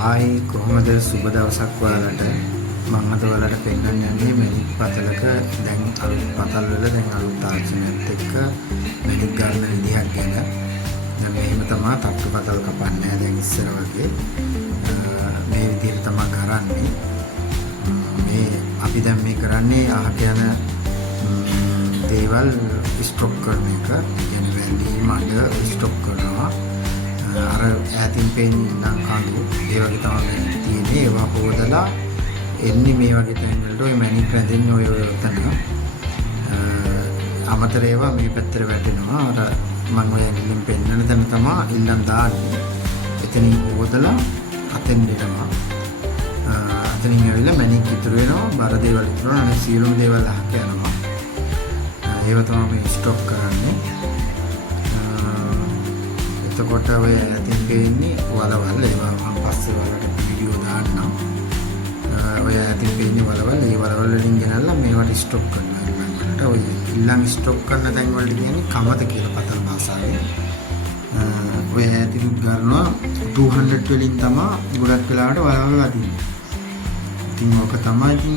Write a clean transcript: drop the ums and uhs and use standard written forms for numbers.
ආයි කොහොමද සුබ දවසක් ඔයාලට මම අද ඔයාලට පෙන්නන්න යන්නේ මැණික් පතලක දැන් අලුත් පතල් වල දැන් අලුත් තාක්ෂණයත් එක්ක මැණික් ගන්න විදිහක් ගැන. දැන් මේක තමයි තට්ටු පතල් කපන්නේ දැන් ඉස්සර වගේ මේ විදිහට තමයි කරන්නේ. මේ අපි දැන් මේ කරන්නේ අහක යන දේවල් ස්ටොක් කරන එක. කියන්නේ වැලි මඩ ස්ටොක් කරනවා. අර ඈතින් පේන ඉන්න කඳු ඒ වගේ තමයි තියෙන්නේ. ඒවා හොදලා එන්නේ මේ වගේ තැන් වලට ඔය මැණික් රැඳෙන්නේ ඔය තැන. අමතර ඒවා මේ පැත්තට වැටෙනවා. අර මම ඔය ඉල්ලන් පෙන්නන තැන තමයි ඉල්ලන් දාන්නේ. එතනින් හොදලා අතෙන් දෙනවා. අතනින් ඇවිල්ලා මැණික් ඉතුරු වෙනවා. බර දේවල් ඉතුරු වෙනවා. අනිත් සියලුම දේවල් අහක යනවා. ඒවා තමයි මේ ස්ටොක් කරන්නේ. එතකොට ඔය ඇතින් පේන්නේ වලවල්. ඒවා මම පස්සේ වලට වීඩියෝ දාන්නම්. ඔය ඇතින් පේන්නේ වලවල්. ඒ වලවල් වලින් ගෙනල්ලා මේවට ස්ටොක් කරනවා. ඊළඟට ඔය ඊළඟ ස්ටොක් කරන තැන් වලට කියන්නේ කමත කියලා පතල් භාෂාවෙන්. ඔය ඇතින් ගන්නවා 200 වලින් තමයි ගොඩක් වෙලාවට වලවල් අදින්නේ. ඉතින් ඕක තමයි